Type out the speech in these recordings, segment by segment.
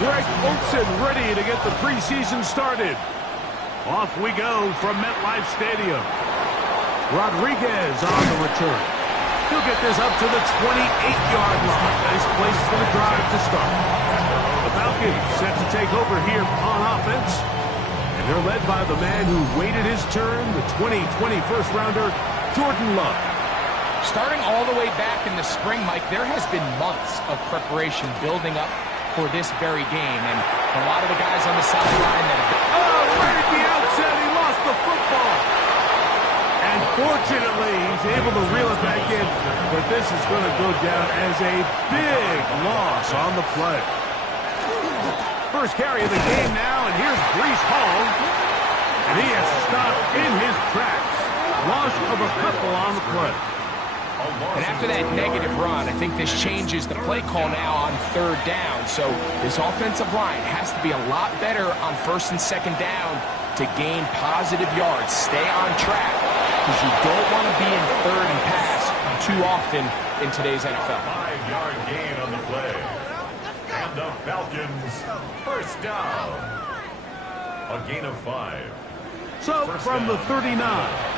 Greg Olsen ready to get the preseason started. Off we go from MetLife Stadium. Rodriguez on the return. He'll get this up to the 28-yard line. Nice place for the drive to start. The Falcons set to take over here on offense. And they're led by the man who waited his turn, the 2020 first-rounder, Jordan Love. Starting all the way back in the spring, Mike, there has been months of preparation building up for this very game. And for a lot of the guys on the sideline that have been... Oh, right at the outset, he lost the football. And fortunately, he's able to reel it back in. But this is going to go down as a big loss on the play. First carry of the game now, and here's Breece Hall. And he has stopped in his tracks. Loss of a couple on the play. And after that negative run, I think this changes the play call now on third down. So this offensive line has to be a lot better on first and second down to gain positive yards. Stay on track, because you don't want to be in third and pass too often in today's NFL. 5-yard gain on the play. And the Falcons first down. A gain of 5. So from the 39,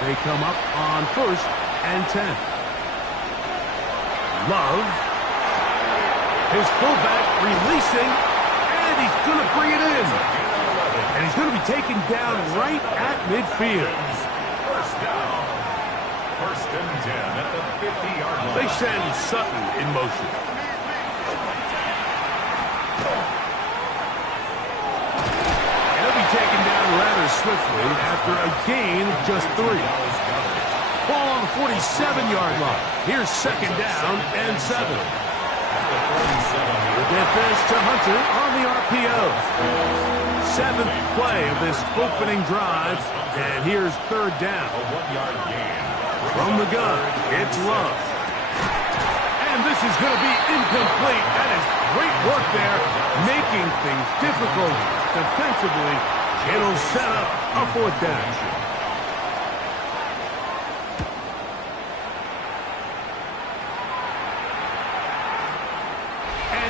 they come up on first and 10. Love, his fullback releasing, and he's going to bring it in. And he's going to be taken down right at midfield. First down. First and 10 at the 50-yard line. They send Sutton in motion. And he'll be taken down rather swiftly after a gain of just 3. Ball on the 47-yard line. Here's second down and 7. We'll get this to Hunter on the RPO. 7th play of this opening drive. And here's third down. A 1-yard gain. From the gun, it's Love. And this is going to be incomplete. That is great work there, making things difficult defensively. It'll set up a fourth down.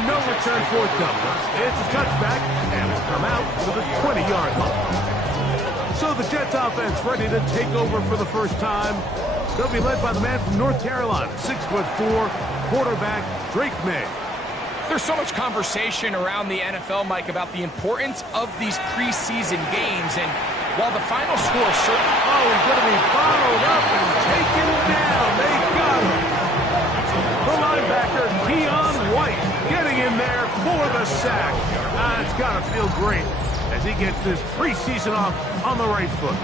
No return fourth down. It's a touchback, and it's come out to the 20-yard line. So the Jets offense ready to take over for the first time. They'll be led by the man from North Carolina, 6'4", quarterback Drake May. There's so much conversation around the NFL, Mike, about the importance of these preseason games. And while the final score certainly... Oh, he's going to be bottled up and taken down. They got him. The linebacker, Keon White, getting in there for the sack. It's got to feel great as he gets this preseason off on the right foot.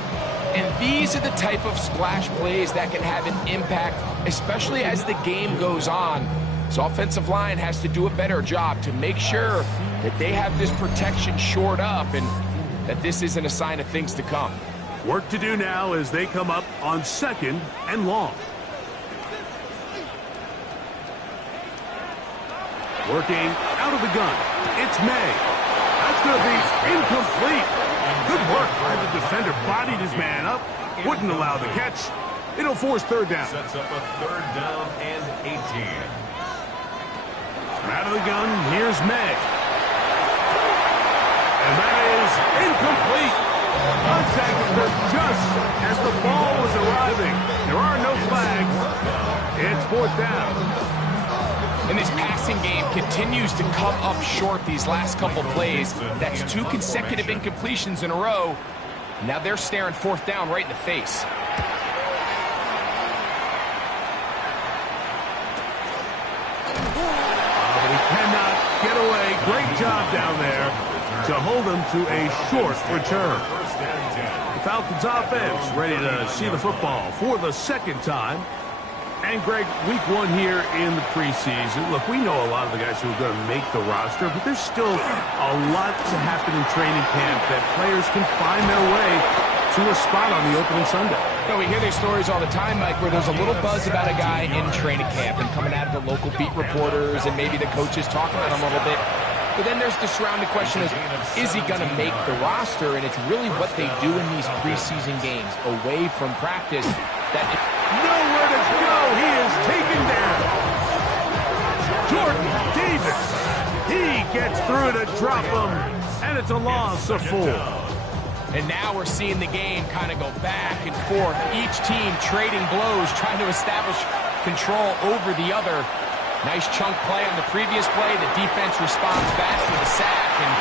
And these are the type of splash plays that can have an impact, especially as the game goes on. So offensive line has to do a better job to make sure that they have this protection shored up and that this isn't a sign of things to come. Work to do now as they come up on second and long. Working out of the gun. It's May. That's going to be incomplete. Good work by the defender. Bodied his man up. Wouldn't allow the catch. It'll force third down. Sets up a third down and 18. Out of the gun, here's May. And that is incomplete. Contact occurred just as the ball was arriving. There are no flags. It's fourth down. And this passing game continues to come up short these last couple plays. That's 2 consecutive incompletions in a row. Now they're staring fourth down right in the face. But he cannot get away. Great job down there to hold him to a short return. The Falcons offense ready to see the football for the second time. And, Greg, week 1 here in the preseason. Look, we know a lot of the guys who are going to make the roster, but there's still a lot to happen in training camp that players can find their way to a spot on the opening Sunday. You know, we hear these stories all the time, Mike, where there's a little buzz about a guy in training camp and coming out of the local beat reporters and maybe the coaches talking about him a little bit. But then there's the surrounding question is he going to make the roster? And it's really what they do in these preseason games away from practice that nowhere to go. He is taken down. Jordan Davis He gets through to drop him, and it's a loss of 4. And now we're seeing the game kind of go back and forth. Each team trading blows, trying to establish control over the other. Nice chunk play on the previous play. The defense responds back with a sack, and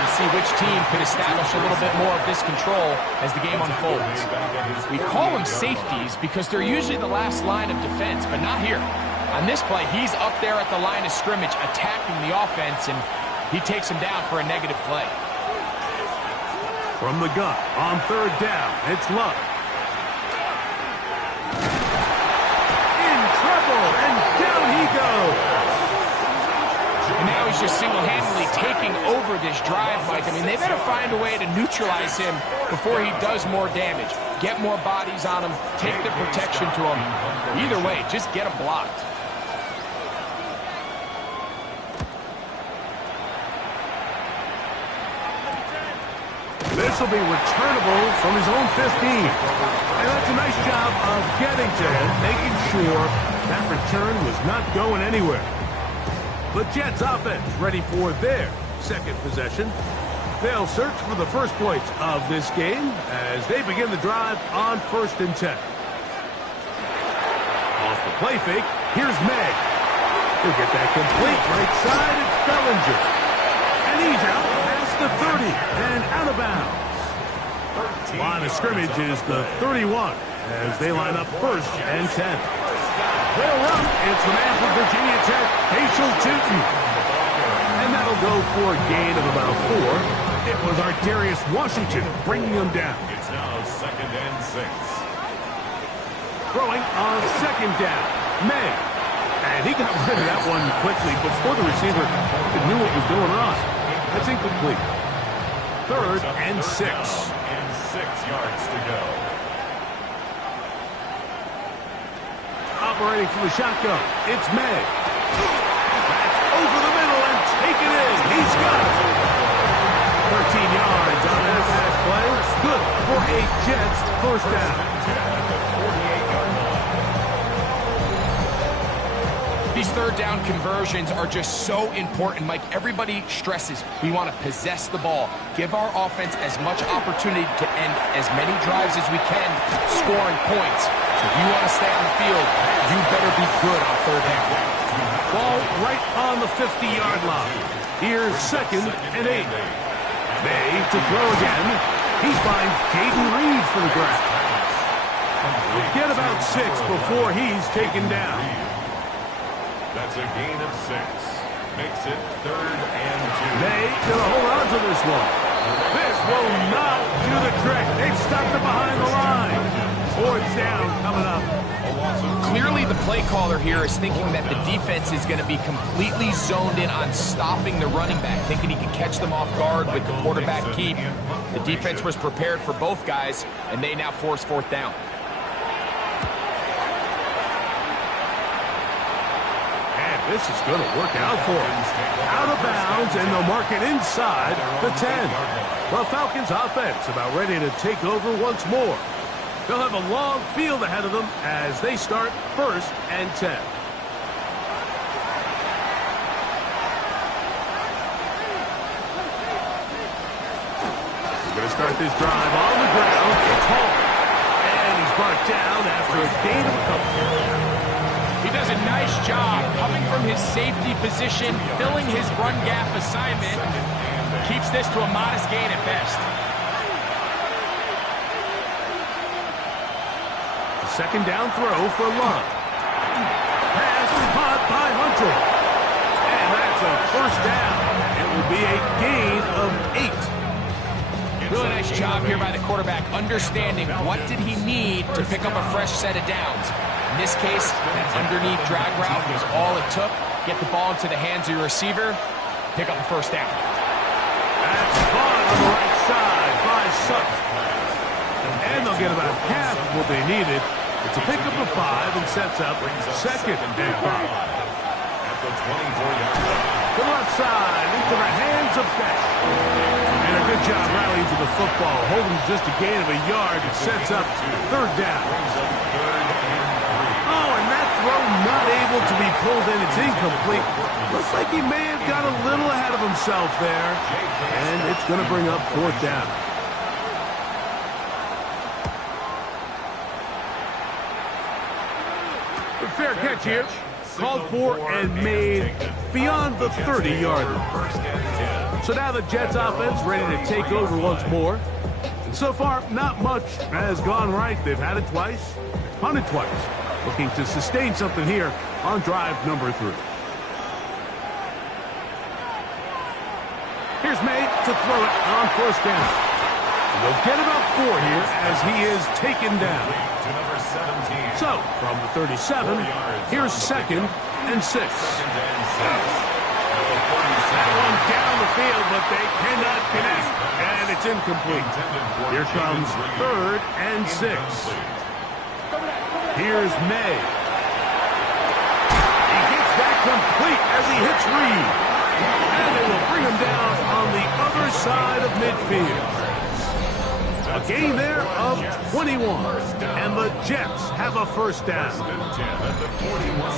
we'll see which team could establish a little bit more of this control as the game unfolds. We call them safeties because they're usually the last line of defense, but not here. On this play, he's up there at the line of scrimmage attacking the offense, and he takes him down for a negative play. From the gun, on 3rd down, it's Love. In trouble, and down he goes. And now he's just single-handedly taking over this drive, Mike. I mean, they better find a way to neutralize him before he does more damage. Get more bodies on him, take the protection to him. Either way, just get him blocked. This will be returnable from his own 15. And that's a nice job of getting to him, making sure that return was not going anywhere. The Jets offense ready for their second possession. They'll search for the first points of this game as they begin the drive on 1st and 10. Off the play fake, here's May. He'll get that complete right side, it's Bellinger. And he's out past the 30 and out of bounds. Line of scrimmage is the 31 as they line up 1st and 10. They'll run. It's the man from Virginia Tech, Rachel Tootin. And that'll go for a gain of about 4. It was Arterius Washington bringing them down. It's now 2nd and 6. Throwing on 2nd down, May. And he got rid of that one quickly before the receiver knew what was going on. That's incomplete. 3rd and 6. And 6 yards to go. Operating from the shotgun, it's May. That's over the middle and taken in. He's got it. 13 yards on that pass play. Good for a Jets 1st down. These 3rd down conversions are just so important, Mike. Everybody stresses we want to possess the ball, give our offense as much opportunity to end as many drives as we can, scoring points. So if you want to stay on the field, you better be good on 3rd down. Ball right on the 50-yard line. Here's 2nd and 8. May to throw again. He finds Jaden Reed for the grab. We'll get about 6 before he's taken down. That's a gain of 6. Makes it 3rd and 2. May gonna hold on to this one. This will not do the trick. They've stopped it behind the line. 4th down coming up. Clearly the play caller here is thinking that the defense is going to be completely zoned in on stopping the running back, thinking he can catch them off guard with the quarterback keep. The defense was prepared for both guys, and they now force 4th down. This is going to work out for him. Out of bounds, and they'll mark it inside the 10. The Falcons offense about ready to take over once more. They'll have a long field ahead of them as they start 1st and 10. We're going to start this drive on the ground. It's Hall. And he's brought down after a gain of a couple. He does a nice job coming from his safety position, filling his run gap assignment. Keeps this to a modest gain at best. Second down throw for Love. Pass caught by Hunter. And that's a 1st down. It will be a gain of 8. Really nice job here by the quarterback, understanding what did he need to pick up a fresh set of downs. In this case, that underneath drag route was all it took. Get the ball into the hands of your receiver, pick up a 1st down. That's caught on the right side by Sutton. And they'll get about half of what they needed. It's a pickup of 5 and sets up 2nd and 5. At the 24-yard line. To the left side, into the hands of Beck. And a good job rallying to the football, holding just a gain of a yard. It sets up 3rd down. Oh, and that throw not able to be pulled in. It's incomplete. Looks like he may have got a little ahead of himself there. And it's going to bring up 4th down. Fair catch here. Called for and made beyond the 30-yard line. So now the Jets offense ready to take over once more. And so far, not much has gone right. They've had it twice, punted twice. Looking to sustain something here on drive number 3. Here's May to throw it on 1st down. They'll get about 4 here as he is taken down. So, from the 37, here's 2nd and 6. That one down the field, but they cannot connect, and it's incomplete. Here comes 3rd and 6. Here's May. He gets that complete as he hits Reed. And they will bring him down on the other side of midfield. A gain there of 21. And the Jets have a 1st down.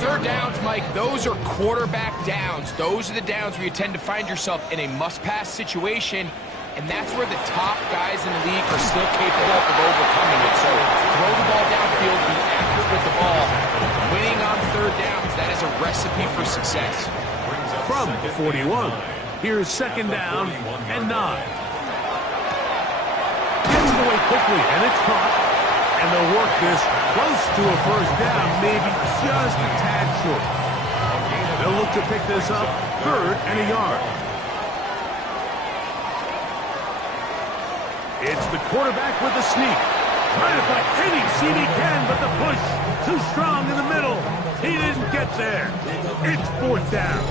3rd downs, Mike, those are quarterback downs. Those are the downs where you tend to find yourself in a must-pass situation. And that's where the top guys in the league are still capable of overcoming it. So throw the ball downfield, be accurate with the ball. Winning on 3rd downs, that is a recipe for success. From the 41, here's 2nd down and 9. Gets it away quickly, and it's caught. And they'll work this close to a 1st down, maybe just a tad short. They'll look to pick this up 3rd and a yard. It's the quarterback with the sneak. Trying to find any seat he can, but the push too strong in the middle. He didn't get there. It's 4th down.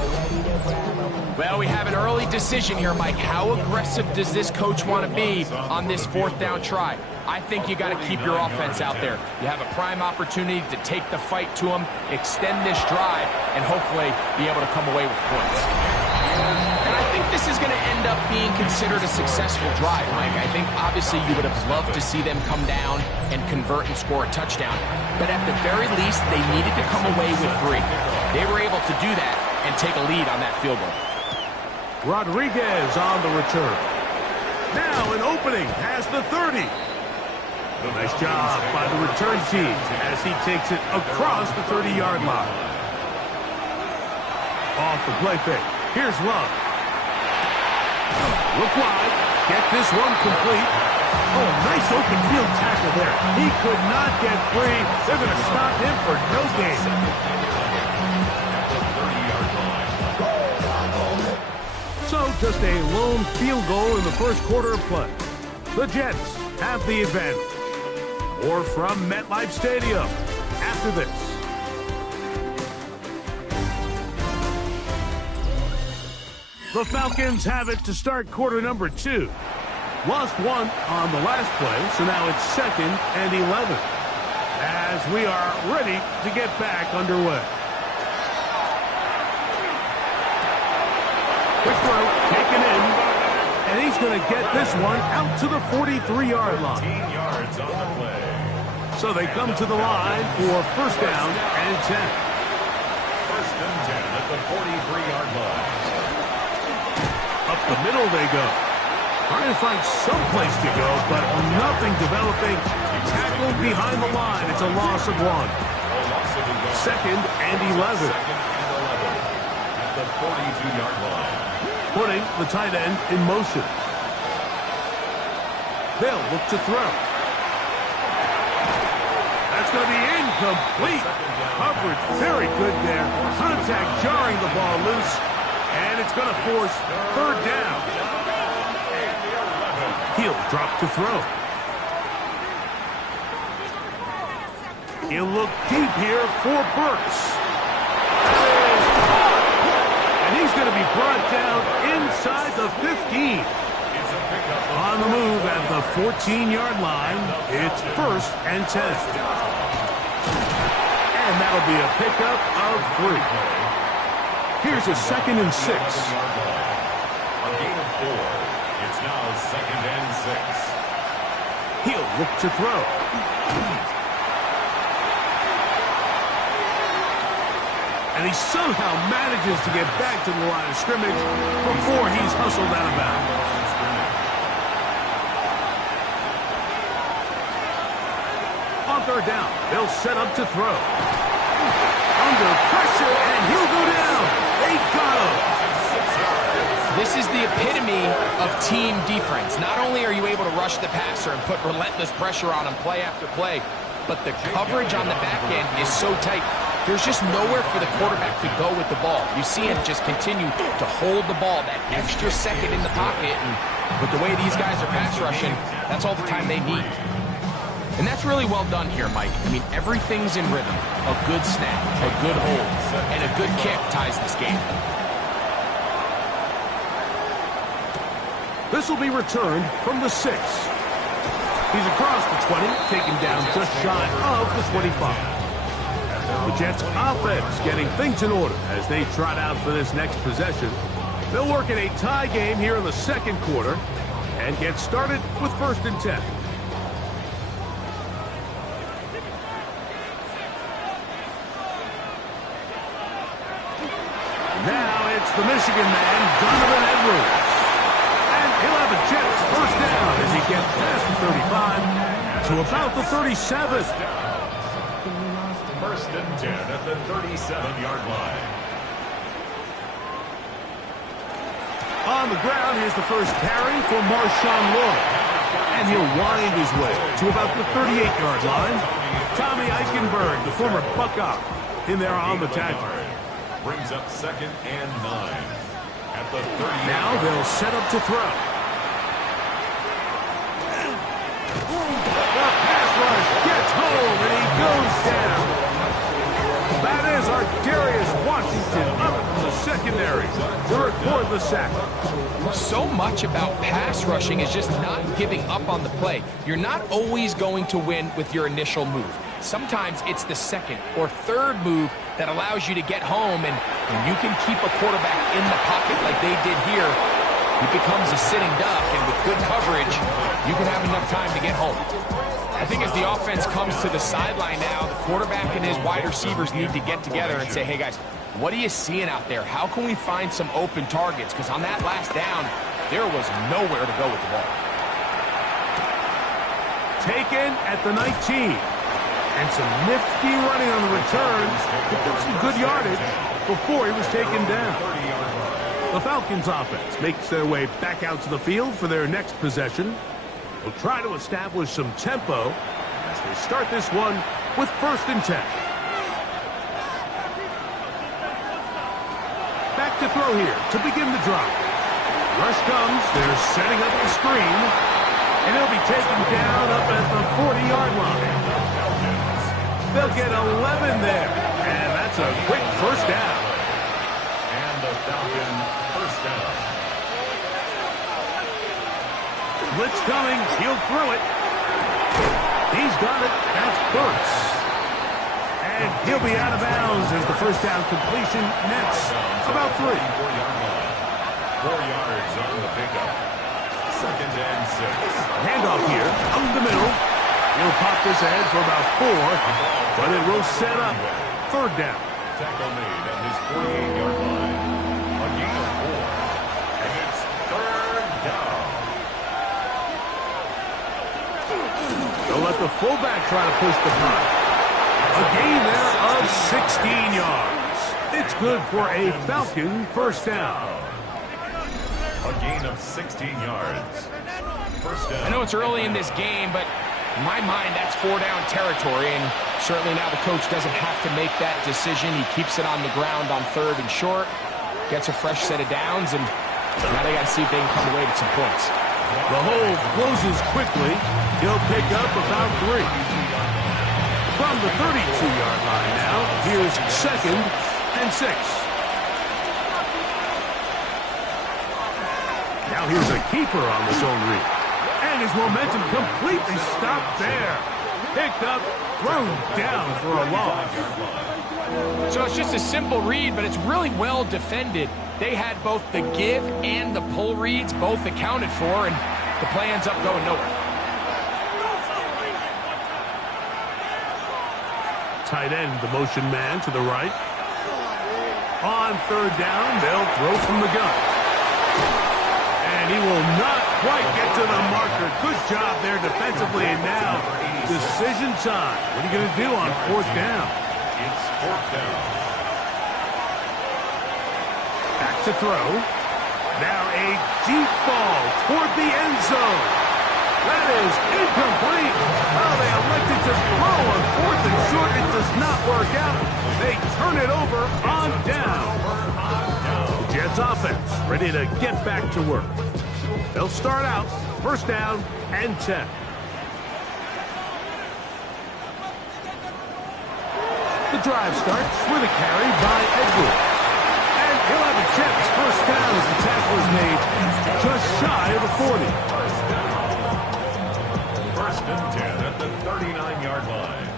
Well, we have an early decision here, Mike. How aggressive does this coach want to be on this 4th down try? I think you got to keep your offense out there. You have a prime opportunity to take the fight to him, extend this drive, and hopefully be able to come away with points. And I think this is going to end up being considered a successful drive, Mike. I think obviously you would have loved to see them come down and convert and score a touchdown. But at the very least, they needed to come away with 3. They were able to do that and take a lead on that field goal. Rodriguez on the return. Now an opening past the 30. Nice job by the return team as he takes it across the 30-yard line. Off the play fake. Here's Love. Look wide. Get this one complete. Oh, nice open field tackle there. He could not get free. They're going to stop him for no gain. So just a lone field goal in the 1st quarter of play. The Jets have the advantage. Or from MetLife Stadium after this. The Falcons have it to start quarter number 2. Lost 1 on the last play, so now it's 2nd and 11. As we are ready to get back underway. Quick throw, taken in, and he's going to get this one out to the 43-yard line. 15 yards on the play. So they come to the line for 1st down and 10. 1st and 10 at the 43-yard line. Up the middle they go. Trying to find some place to go, but nothing developing. Tackled behind the line. It's a loss of 1. 2nd and 11. At the 42-yard line. Putting the tight end in motion. They'll look to throw. That's going to be incomplete. Coverage very good there. Contact jarring the ball loose. And it's going to force 3rd down. He'll drop to throw. He'll look deep here for Burks. And he's going to be brought down inside the 15. On the move at the 14-yard line, it's 1st and 10. And that'll be a pickup of 3. Here's a 2nd and 6. A gain of 4. It's now 2nd and 6. He'll look to throw. And he somehow manages to get back to the line of scrimmage before he's hustled out of bounds. On third down, they'll set up to throw. Under pressure, and he'll go down. They got him. This is the epitome of team defense. Not only are you able to rush the passer and put relentless pressure on him play after play, but the coverage on the back end is so tight. There's just nowhere for the quarterback to go with the ball. You see him just continue to hold the ball that extra second in the pocket, and with the way these guys are pass rushing, that's all the time they need. And that's really well done here, Mike. I mean, everything's in rhythm. A good snap, a good hold, and a good kick ties this game. This will be returned from the 6. He's across the 20, taken down just shy of the 25. The Jets offense getting things in order as they trot out for this next possession. They'll work in a tie game here in the second quarter and get started with 1st and 10. Now it's the Michigan man, Donovan Edwards. And he'll have the Jets first down as he gets past the 35 to about the 37. 1st and 10 at the 37-yard line. On the ground, here's the first carry for Marshawn Lloyd. And he'll wind his way to about the 38-yard line. Tommy Eichenberg, the former Buckeye, in there on the tackle. Brings up 2nd and 9 at the 30. Now they'll set up to throw. The pass rush gets home, and he goes down. That is Ardarius Washington up from the secondary to record the sack. So much about pass rushing is just not giving up on the play. You're not always going to win with your initial move. Sometimes it's the second or third move that allows you to get home, and you can keep a quarterback in the pocket like they did here. He becomes a sitting duck, and with good coverage, you can have enough time to get home. I think as the offense comes to the sideline now, the quarterback and his wide receivers need to get together and say, hey guys, what are you seeing out there? How can we find some open targets? Because on that last down, there was nowhere to go with the ball. Taken at the 19. And some nifty running on the returns. Picked up some good yardage before he was taken down. The Falcons offense makes their way back out to the field for their next possession. They'll try to establish some tempo as they start this one with 1st and 10. Back to throw here to begin the drive. Rush comes. They're setting up the screen. And he'll be taken down up at the 40-yard line. They'll get 11 there, and that's a quick first down. And the Falcon first down. Blitz coming, he'll throw it. He's got it, that's Burks. And he'll be out of bounds as the first down completion nets about 3. 4-yard line. 4 yards on the pickup. 2nd and 6. Handoff here, up the middle. He'll pop this ahead for about 4, but it will set up 3rd down. Tackle made at his 48-yard line. A gain of 4. And it's 3rd down. They'll let the fullback try to push the punt. A gain there of 16 yards. It's good for a Falcon first down. A gain of 16 yards. First down. I know it's early in this game, but in my mind, that's 4-down territory, and certainly now the coach doesn't have to make that decision. He keeps it on the ground on 3rd and short, gets a fresh set of downs, and now they got to see if they can come away with some points. The hole closes quickly. He'll pick up about 3. From the 32-yard line now, here's 2nd and 6. Now here's a keeper on the zone read. And his momentum completely stopped there. Picked up, thrown down for a loss. So it's just a simple read, but it's really well defended. They had both the give and the pull reads both accounted for, and the play ends up going nowhere. Tight end, the motion man to the right. On third down, they'll throw from the gun. And he will not quite get to the marker. Good job there defensively. And now, decision time. What are you going to do on fourth down? It's fourth down. Back to throw. Now a deep ball toward the end zone. That is incomplete. Oh, they elected to throw on fourth and short. It does not work out. They turn it over on down. The Jets offense ready to get back to work. They'll start out first down and 10. The drive starts with a carry by Edwards. And he'll have a Jets first down as the tackle is made just shy of the 40. First and 10 at the 39-yard line.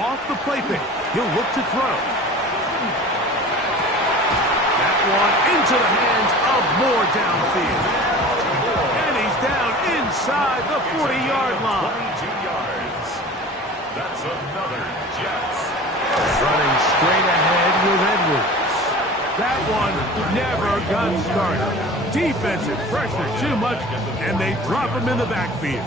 Off the play fake, he'll look to throw. That one into the hands of Moore downfield. And he's down inside the 40-yard line. 22 yards. That's another Jets. Running straight ahead with Edwards. That one never got started. Defensive pressure too much, and they drop him in the backfield.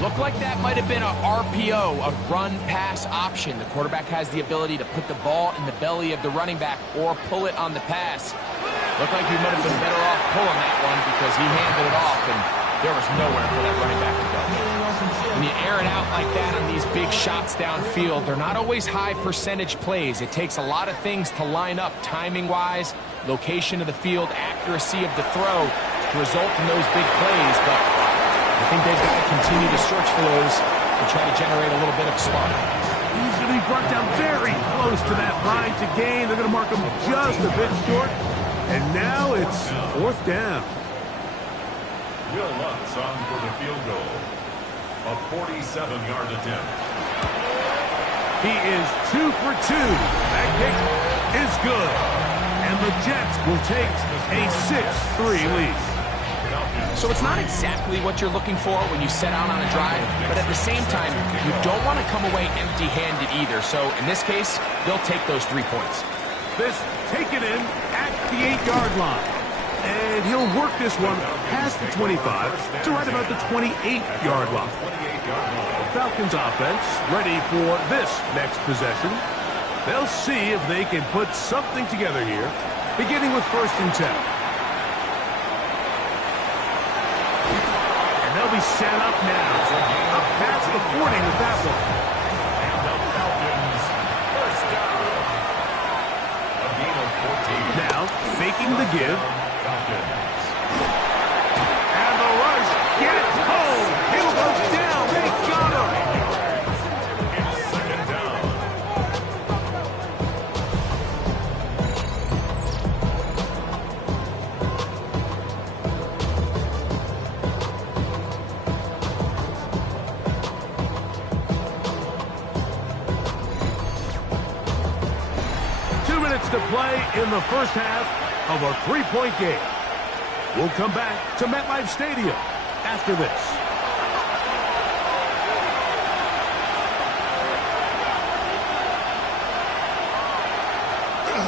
Looked like that might have been a RPO, a run-pass option. The quarterback has the ability to put the ball in the belly of the running back or pull it on the pass. Looked like he might have been better off pulling that one because he handed it off, and there was nowhere for that running back to go. When you air it out like that on these big shots downfield, they're not always high percentage plays. It takes a lot of things to line up timing-wise, location of the field, accuracy of the throw to result in those big plays, but I think they've got to continue to search for those and try to generate a little bit of spark. He's going to be brought down very close to that line to gain. They're going to mark him just a bit short. And now it's fourth down. Will Lutz on for the field goal. A 47-yard attempt. He is 2 for 2. That kick is good. And the Jets will take a 6-3 lead. So it's not exactly what you're looking for when you set out on a drive, but at the same time, you don't want to come away empty-handed either. So in this case, they'll take those 3 points. This taken in at the 8-yard line. And he'll work this one past the 25 to right about the 28-yard line. The Falcons offense ready for this next possession. They'll see if they can put something together here, beginning with first and 10. They'll be set up now. Up past the 40 with that one. And the Falcons first down. A gain of 14. Now, faking the give. Falcons. And the rush gets home. He'll go down. They got him. It's second down. 2 minutes to play in the first half of a 3-point game. We'll come back to MetLife Stadium after this.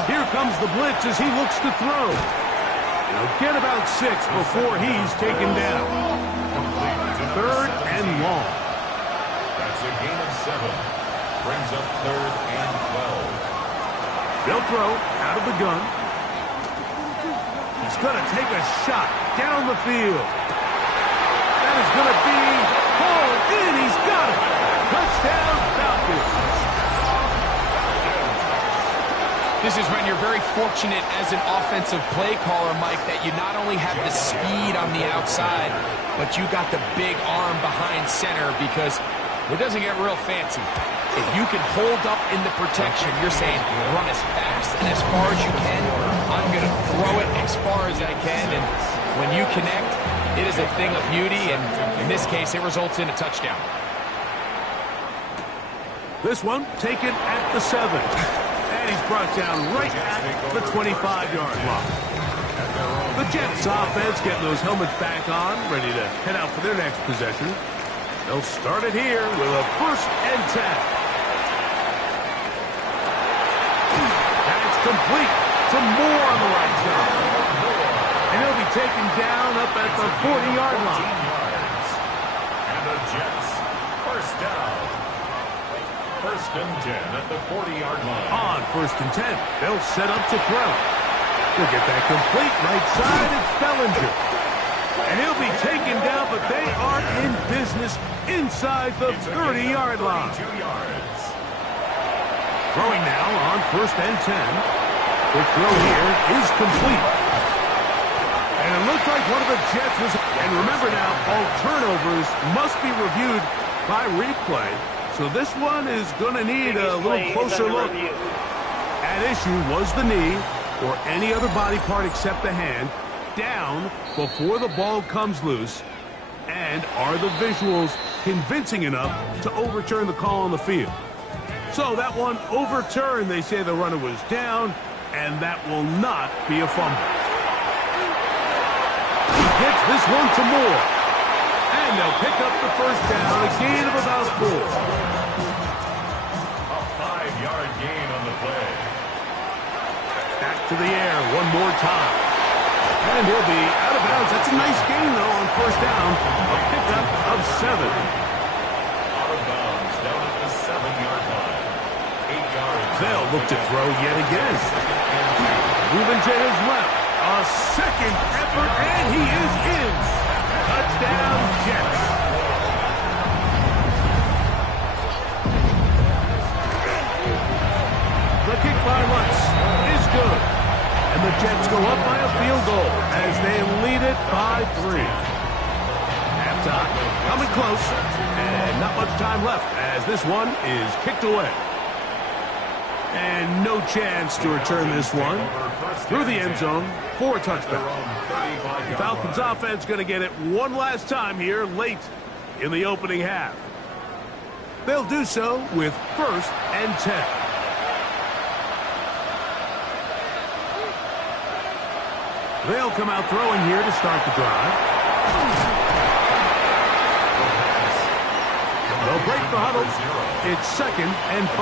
Here comes the blitz as he looks to throw. He'll get about 6 before he's taken down. Third and long. That's a gain of 7. Brings up third and 12. They'll throw out of the gun. He's going to take a shot down the field. That is going to be hauled in. He's got it. Touchdown, Falcons. This is when you're very fortunate as an offensive play caller, Mike, that you not only have the speed on the outside, but you got the big arm behind center because it doesn't get real fancy. If you can hold up in the protection, you're saying run as fast and as far as you can. I'm going to throw it as far as I can. And when you connect, it is a thing of beauty. And in this case, it results in a touchdown. This one taken at the 7. And he's brought down right at the 25-yard line. The Jets offense getting those helmets back on, ready to head out for their next possession. They'll start it here with a 1st and 10. That's complete to Moore on the right side. And he'll be taken down up at the 40-yard line. And the Jets, 1st down. 1st and 10 at the 40-yard line. On 1st and 10, they'll set up to throw. He'll get that complete right side. It's Bellinger. And he'll be taken down, but they are in business inside the 30-yard line. Throwing now on 1st and 10. The throw here is complete. And it looked like one of the Jets was... And remember now, all turnovers must be reviewed by replay. So this one is going to need a little closer look. At issue was the knee, or any other body part except the hand, down before the ball comes loose. And are the visuals convincing enough to overturn the call on the field? So that one overturned. They say the runner was down, and that will not be a fumble. He gets this one to Moore. And they'll pick up the 1st down, a gain of about 4. A 5-yard gain on the play. Back to the air one more time. And he'll be out of bounds. That's a nice gain, though, on 1st down. A pickup of 7. Out of bounds, down at the 7-yard line. 8 yards. They'll look to throw yet again. Moving to his left. A 2nd effort, and he is in. Touchdown, Jets. The kick by Lutz is good. And the Jets go up by a field goal as they lead it by 3. Halftime coming close, and not much time left as this one is kicked away. And no chance to return this one through the end zone for a touchdown. The Falcons offense going to get it one last time here late in the opening half. They'll do so with 1st and 10. They'll come out throwing here to start the drive. They'll break the huddle. It's 2nd and 5.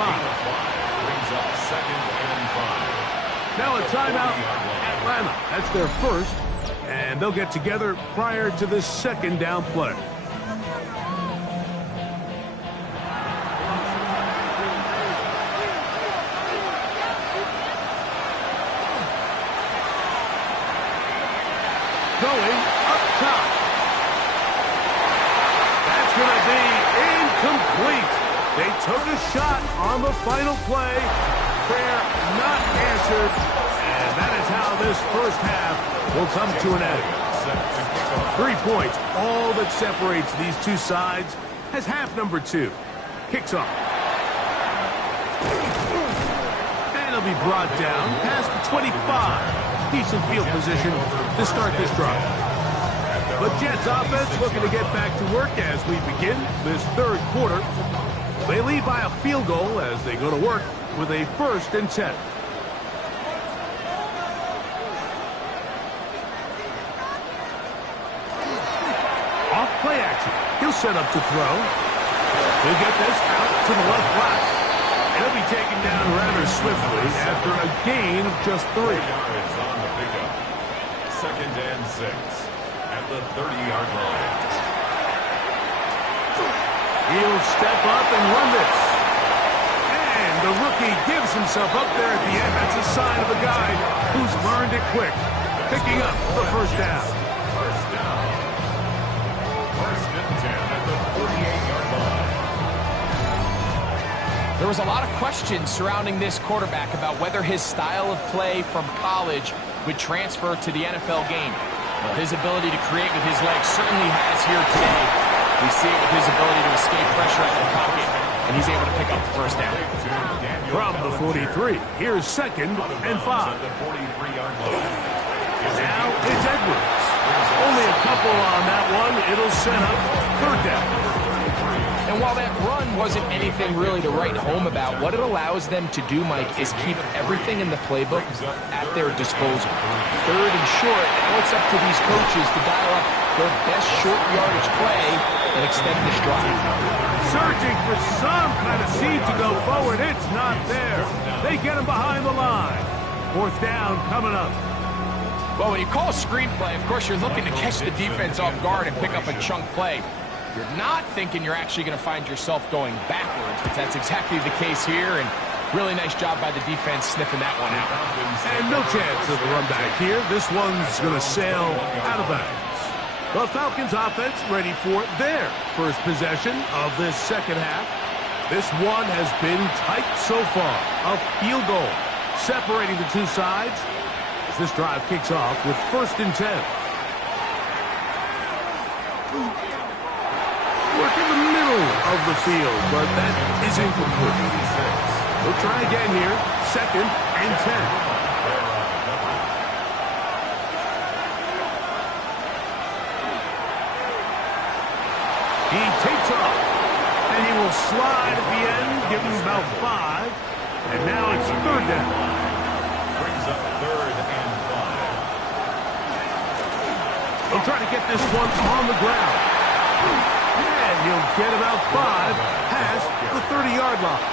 Brings up 2nd and 5. Now a timeout, Atlanta. That's their 1st, and they'll get together prior to this 2nd down play. Going up top. That's going to be incomplete. They took a shot on the final play. Prayer not answered. And that is how this 1st half will come to an end. 3 points, all that separates these two sides, as half number 2 kicks off. And it'll be brought down past the 25. Decent field position to start this drive. The Jets offense looking to get back to work as we begin this 3rd quarter. They lead by a field goal as they go to work with a 1st and 10. Off play action. He'll set up to throw. He'll get this out to the left flat. And he'll be taken down rather swiftly after a gain of just 3. 3 yards on the pickup. 2nd and 6 at the 30-yard line. He'll step up and run this. And the rookie gives himself up there at the end. That's a sign of a guy who's learned it quick. Picking up the 1st down. 1st down. 1st and 10 at the 48-yard line. There was a lot of questions surrounding this quarterback about whether his style of play from college would transfer to the NFL game. Well, his ability to create with his legs certainly has here today. We see it with his ability to escape pressure out of the pocket, and he's able to pick up the 1st down. From the 43, here's 2nd and 5. Now it's Edwards. Only a couple on that one. It'll set up 3rd down. And while that run wasn't anything really to write home about, what it allows them to do, Mike, is keep everything in the playbook at their disposal. 3rd and short, now it's up to these coaches to dial up their best short yardage play and extend this drive. Searching for some kind of seed to go forward. It's not there. They get him behind the line. Fourth down coming up. Well, when you call a screenplay, of course, you're looking to catch the defense off guard and pick up a chunk play. You're not thinking you're actually going to find yourself going backwards, but that's exactly the case here, and really nice job by the defense sniffing that one out. And no chance of the run back here. This one's going to sail out of bounds. The Falcons offense ready for their first possession of this second half. This one has been tight so far. A field goal separating the two sides as this drive kicks off with 1st and 10. Work in the middle of the field, but that is incomplete. We'll try again here. 2nd and 10. He takes off, and he will slide at the end, give him about 5. And now it's 3rd down. Brings up 3rd and 5. He'll try to get this one on the ground. And he'll get about 5 past the 30-yard line.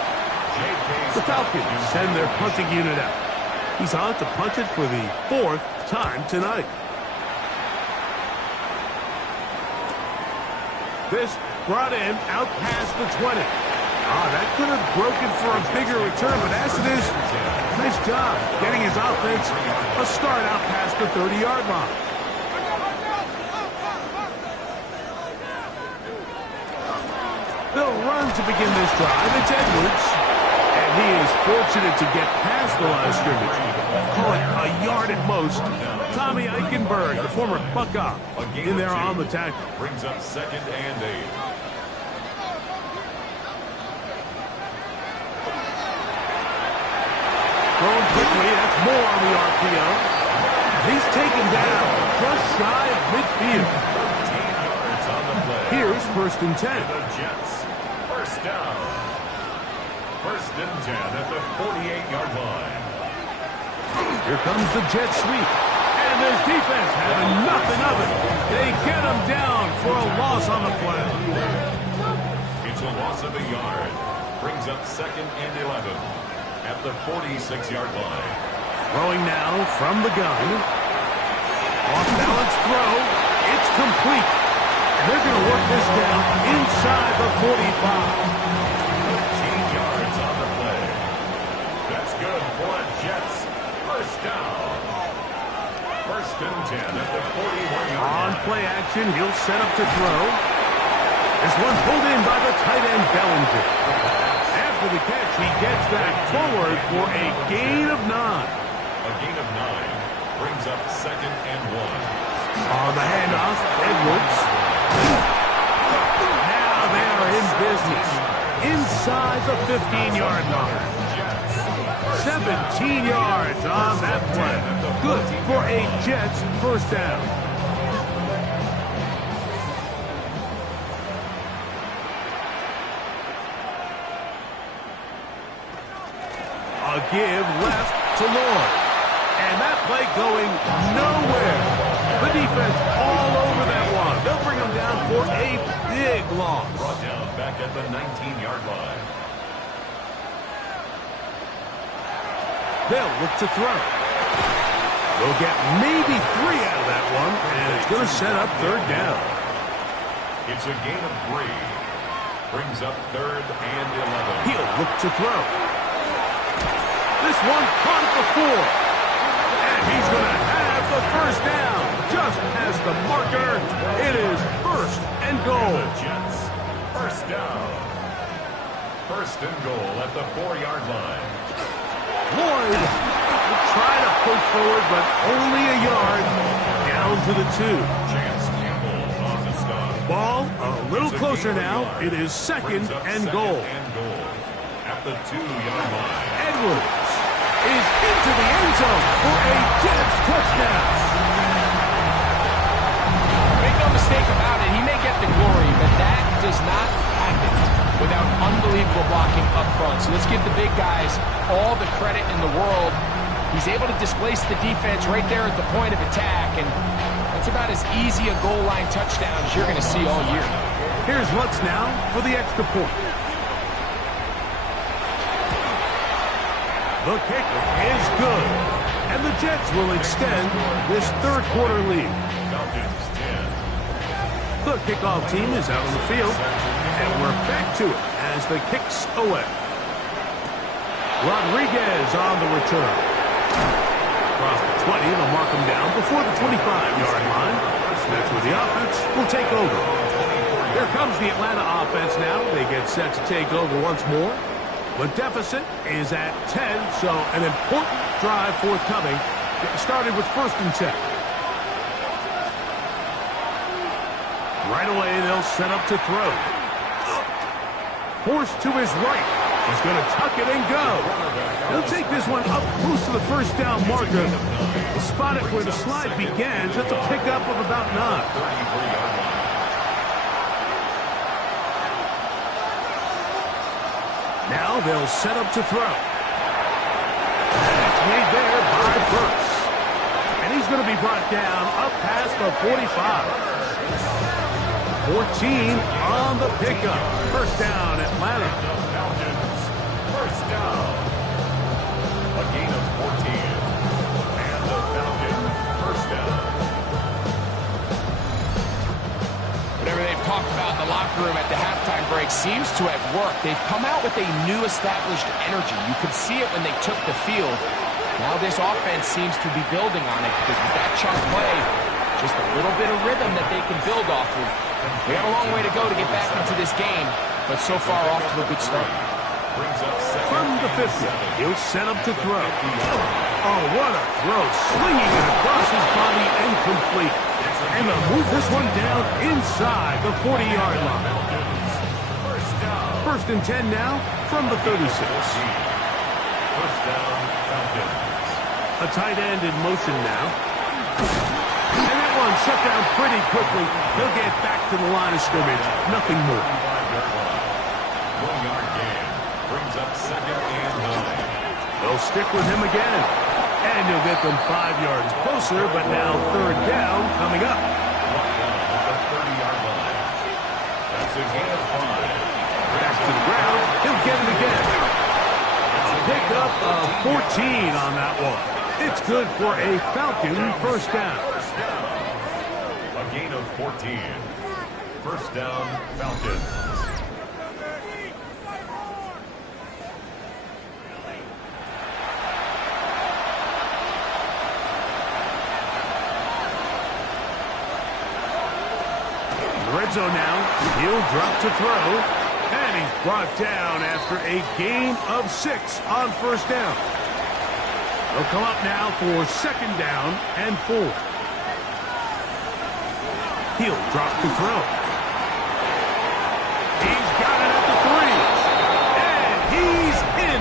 The Falcons send their punting unit out. He's on to punt it for the 4th time tonight. This brought in out past the 20. That could have broken for a bigger return, but as it is, nice job getting his offense a start out past the 30-yard line. They'll run to begin this drive. It's Edwards, and he is fortunate to get past the line of scrimmage. Call it a yard at most. Tommy Eichenberg, the former Buckeye, in there on the tackle. Brings up 2nd and 8. Throwing quickly, that's more on the RPO. He's taken down just shy of midfield. 13 yards on the play. Here's 1st and 10. The Jets. 1st down. 1st and 10 at the 48-yard line. Here comes the jet sweep. And this defense having nothing of it. They get him down for a loss on the play. It's a loss of a yard. Brings up 2nd and 11 at the 46-yard line. Throwing now from the gun. Off-balance throw. It's complete. And they're going to work this down inside the 45. 13 yards on the play. That's good for the Jets. 1st down. 1st and 10 at the 41-yard line. On play action, he'll set up to throw. This one pulled in by the tight end Bellinger. After the catch, he gets back forward for a gain of 9. A gain of 9 brings up 2nd and 1. On the handoff, Edwards. Now they are in business inside the 15-yard line. 17 yards on that play. Good for a Jets 1st down. A give left to Lord. And that play going nowhere. The defense all over that one. They'll bring him down for a big loss. Brought down back at the 19-yard line. They'll look to throw. They'll get maybe 3 out of that one, and it's going to set up 3rd down. It's a gain of 3. Brings up 3rd and 11. He'll look to throw. This one caught at the 4. And he's going to have the 1st down. Just as the marker, it is 1st and goal. The Jets. 1st down. 1st and goal at the 4-yard line. Lloyd will try to push forward, but only a yard down to the 2. Chance Campbell on the stop. Ball a little closer now. It is 2nd and goal. At the 2-yard line. Edwards is into the end zone for a Jets touchdown. Make no mistake about it, he may get the glory, but that does not happen without unbelievable blocking up front. So let's give the big guys all the credit in the world. He's able to displace the defense right there at the point of attack, and that's about as easy a goal line touchdown as you're going to see all year. Here's Lutz now for the extra point. The kick is good, and the Jets will extend this third quarter lead. The kickoff team is out on the field, and we're back to it as the kick's away. Rodriguez on the return. Across the 20, they'll mark him down before the 25-yard line. That's where the offense will take over. Here comes the Atlanta offense now. They get set to take over once more. The deficit is at 10, so an important drive forthcoming. Getting started with 1st and 10. Right away, they'll set up to throw. Forced to his right. He's going to tuck it and go. He'll take this one up close to the first down marker. He'll spot it where the slide begins. That's a pickup of about 9. Now they'll set up to throw. And it's made there by Burks. And he's going to be brought down up past the 45. 14 on the pickup. First down, Atlanta. First down. A gain of 14. And the Falcon first down. Whatever they've talked about in the locker room at the halftime break seems to have worked. They've come out with a new established energy. You could see it when they took the field. Now this offense seems to be building on it because with that chunk play, just a little bit of rhythm that they can build off of. They got a long way to go to get back into this game, but so far off to a good start. From the 50, he'll set up to throw. Oh, what a throw. Swinging it across his body and complete. And they'll move this one down inside the 40-yard line. 1st and 10 now from the 36. First down, Falcons. A tight end in motion now. And that one shut down pretty quickly. He'll get back to the line of scrimmage. Nothing more. 1-yard gain. Brings up 2nd and 9. They'll stick with him again. And he'll get them 5 yards closer, but now 3rd down coming up. At the 30-yard line. That's a gain of 5. Back to the ground. He'll get it again. A pickup of 14 on that one. It's good for a Falcon first down. A gain of 14. First down, Falcons. Red zone now. He'll drop to throw. And he's brought down after a gain of 6 on first down. They'll come up now for 2nd down and 4. He'll drop to throw. He's got it at the 3. And he's in.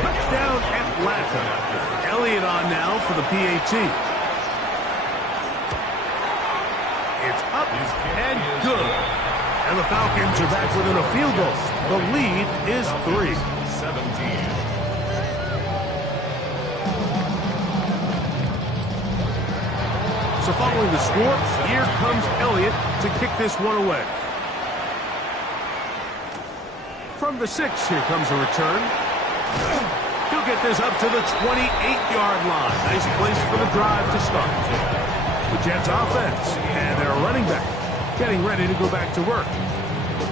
Touchdown Atlanta. Elliott on now for the PAT. It's up and good. And the Falcons are back within a field goal. The lead is 3. 17. So following the score, here comes Elliott to kick this one away. From the 6, here comes a return. He'll get this up to the 28-yard line. Nice place for the drive to start. The Jets offense and their running back getting ready to go back to work.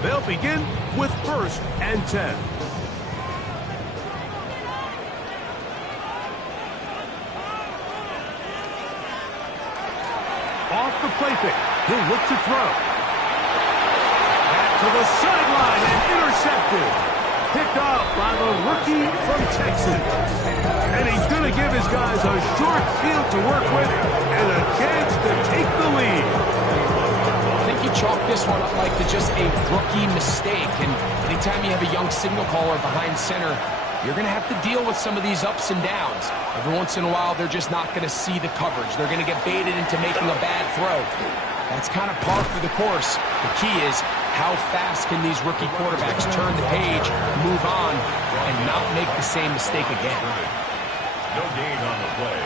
They'll begin with 1st and 10. Off the play fake, he'll look to throw. Back to the sideline and intercepted. Picked off by the rookie from Texas. And he's going to give his guys a short field to work with and a chance to take the lead. I think you chalk this one up like to just a rookie mistake. And anytime you have a young signal caller behind center, you're going to have to deal with some of these ups and downs. Every once in a while, they're just not going to see the coverage. They're going to get baited into making a bad throw. That's kind of par for the course. The key is how fast can these rookie quarterbacks turn the page, move on, and not make the same mistake again. No gain on the play.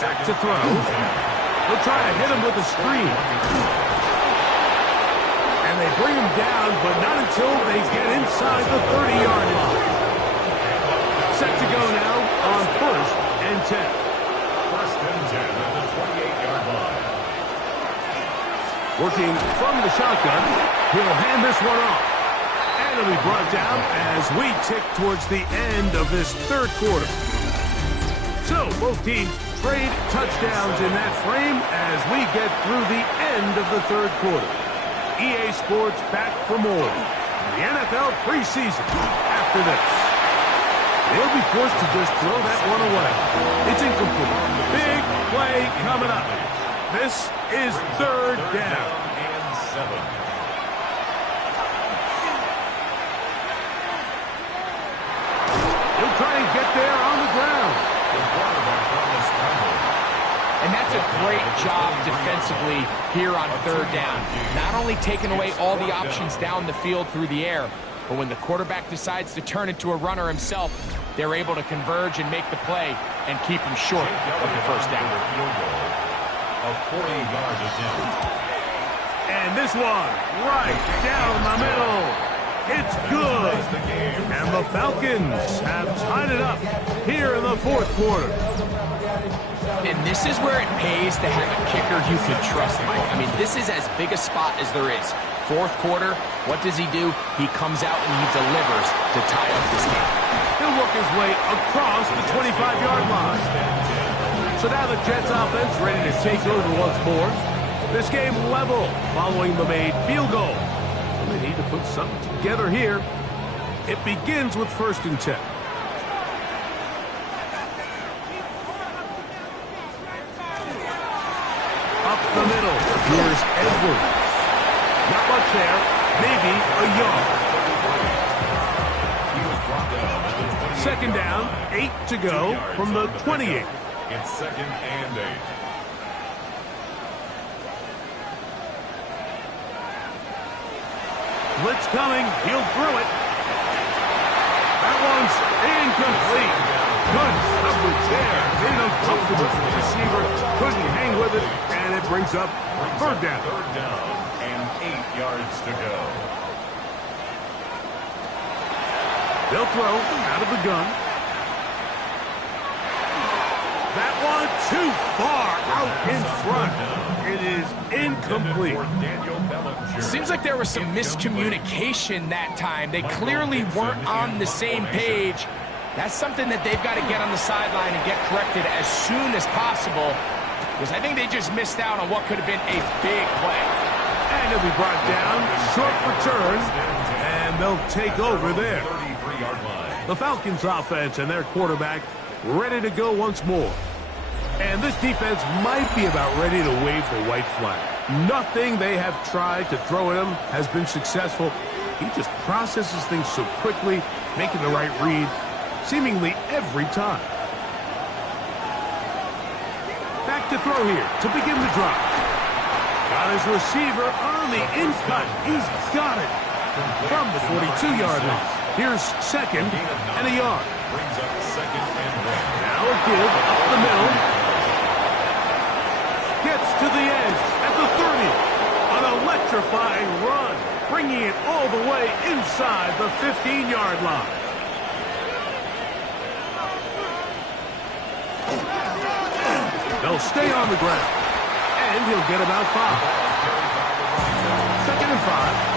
Back to throw. They'll try to hit him with a screen. And they bring him down, but not until they get inside the 30-yard line. Set to go now on 1st and 10. 1st and 10 at the 28-yard line. Working from the shotgun, he'll hand this one off. And it'll be brought down as we tick towards the end of this 3rd quarter. So, both teams trade touchdowns in that frame as we get through the end of the 3rd quarter. EA Sports back for more. The NFL preseason after this. They'll be forced to just throw that one away. It's incomplete. Big play coming up. This is 3rd down. And 7. He'll try and get there on the ground. And that's a great job defensively here on 3rd down. Not only taking away all the options down the field through the air, but when the quarterback decides to turn into a runner himself, they're able to converge and make the play and keep him short of the 1st down. Of 40-yard attempt. And this one right down the middle. It's good. And the Falcons have tied it up here in the 4th quarter. And this is where it pays to have a kicker you can trust, Mike. I mean, this is as big a spot as there is. 4th quarter, what does he do? He comes out and he delivers to tie up this game. He'll work his way across the 25-yard line. So now the Jets offense ready to take over once more. This game level following the made field goal. So they need to put something together here. It begins with 1st and 10. Up the middle, here's Edwards. Not much there, maybe a yard. 2nd down, 8 to go from the 28. It's 2nd and 8. Blitz coming, he'll throw it. That one's incomplete. Good coverage there. Made it uncomfortable for the receiver. Couldn't hang with it, and it brings up 3rd down. 3rd down and 8 yards to go. They'll throw out of the gun. That one too far out in front. It is incomplete. Seems like there was some miscommunication that time. They clearly weren't on the same page. That's something that they've got to get on the sideline and get corrected as soon as possible, because I think they just missed out on what could have been a big play. And it'll be brought down, short return, and they'll take over there. The Falcons offense and their quarterback ready to go once more. And this defense might be about ready to wave the white flag. Nothing they have tried to throw at him has been successful. He just processes things so quickly, making the right read seemingly every time. Back to throw here to begin the drive. Got his receiver on the in-cut. He's got it from the 42-yard line. Here's 2nd and a yard. Brings up 2nd and 1. Now a give up the middle. Gets to the edge at the 30. An electrifying run, bringing it all the way inside the 15-yard line. They'll stay on the ground, and he'll get about 5. 2nd and 5.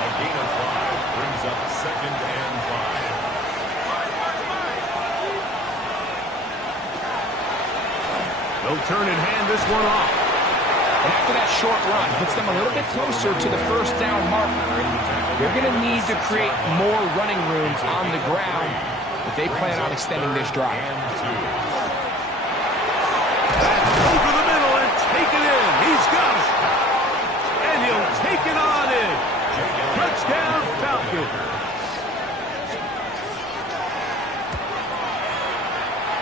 A gain of 5 brings up 2nd and 5. They'll turn and hand this one off. And after that short run, puts them a little bit closer to the 1st down marker. They're going to need to create more running room on the ground if they plan on extending this drive. Over the middle and take it in. He's got it. And he'll take it on in. Touchdown, Falcons.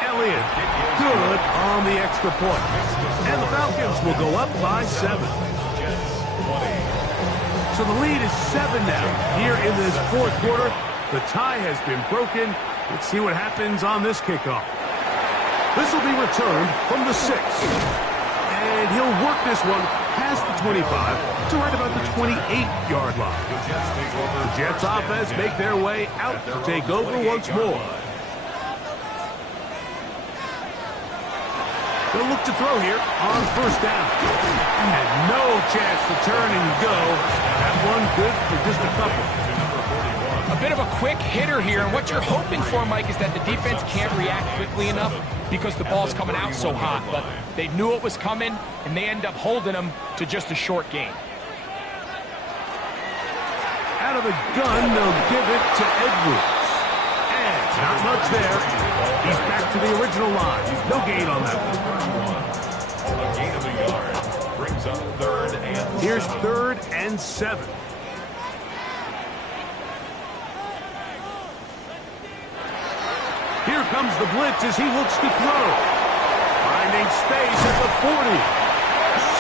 Elliott, good on the extra point. And the Falcons will go up by 7. So the lead is 7 now. Here in this 4th quarter, the tie has been broken, Let's see what happens on this kickoff. This will be returned from the 6. And he'll work this one past the 25 to right about the 28-yard line. The Jets offense make their way out to take over once more. They'll look to throw here on first down. And no chance to turn and go. That one good for just a couple. A bit of a quick hitter here, and what you're hoping for, Mike, is that the defense can't react quickly enough because the ball's coming out so hot. But they knew it was coming, and they end up holding them to just a short gain. Out of the gun, they'll give it to Edwards. And not much there. He's back to the original line. No gain on that one. A gain of a yard brings up 3rd and 7. Here's 3rd and 7. Here comes the blitz as he looks to throw. Finding space at the 40.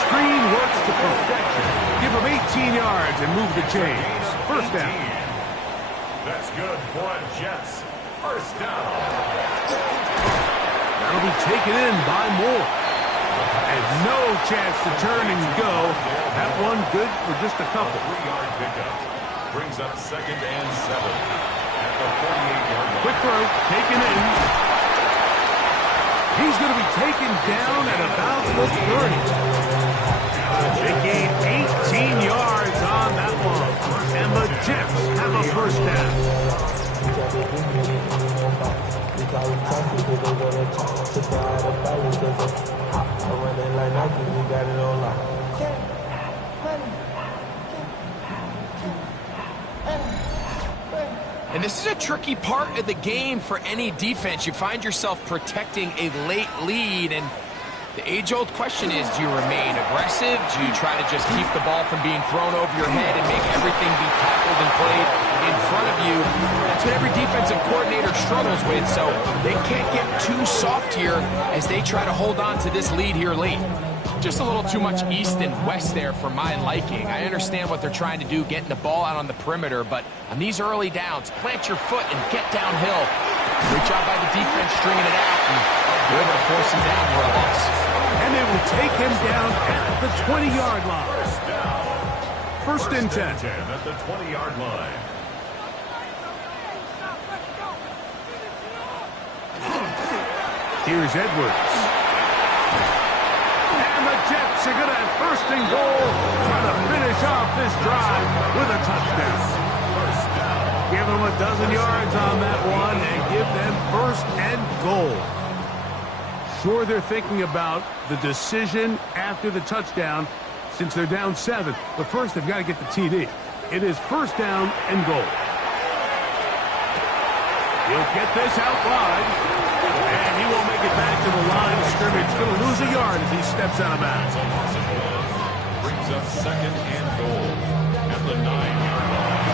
Screen works to perfection. Give him 18 yards and move the chains. First down. That's good for a Jets. First down. That'll be taken in by Moore. And no chance to turn and go. That one good for just a couple. 3-yard pickup. Brings up 2nd and 7. At the 48-yard line. Quick throw, taken in. He's going to be taken down at about the 30. They gain 18 yards on that one. And the Jets have a first down. And this is a tricky part of the game for any defense. You find yourself protecting a late lead, and the age-old question is, do you remain aggressive? Do you try to just keep the ball from being thrown over your head and make everything be tackled and played in front of you? That's what every defensive coordinator struggles with, so they can't get too soft here as they try to hold on to this lead here late. Just a little too much east and west there for my liking. I understand what they're trying to do, getting the ball out on the perimeter, but on these early downs, plant your foot and get downhill. Great job by the defense stringing it out, and they're able to force him down for a loss. And they will take him down at the 20-yard line. First and 10. At the 20-yard line. Here's Edwards. And the Jets are going to have first and goal, trying to finish off this drive with a touchdown. Give them a dozen yards on that one and give them first and goal. Sure, they're thinking about the decision after the touchdown since they're down 7. But first, they've got to get the TD. It is first down and goal. He'll get this out wide. And he won't make it back to the line of scrimmage. Going to lose a yard as he steps out of bounds. Brings up 2nd and goal at the 9-yard line.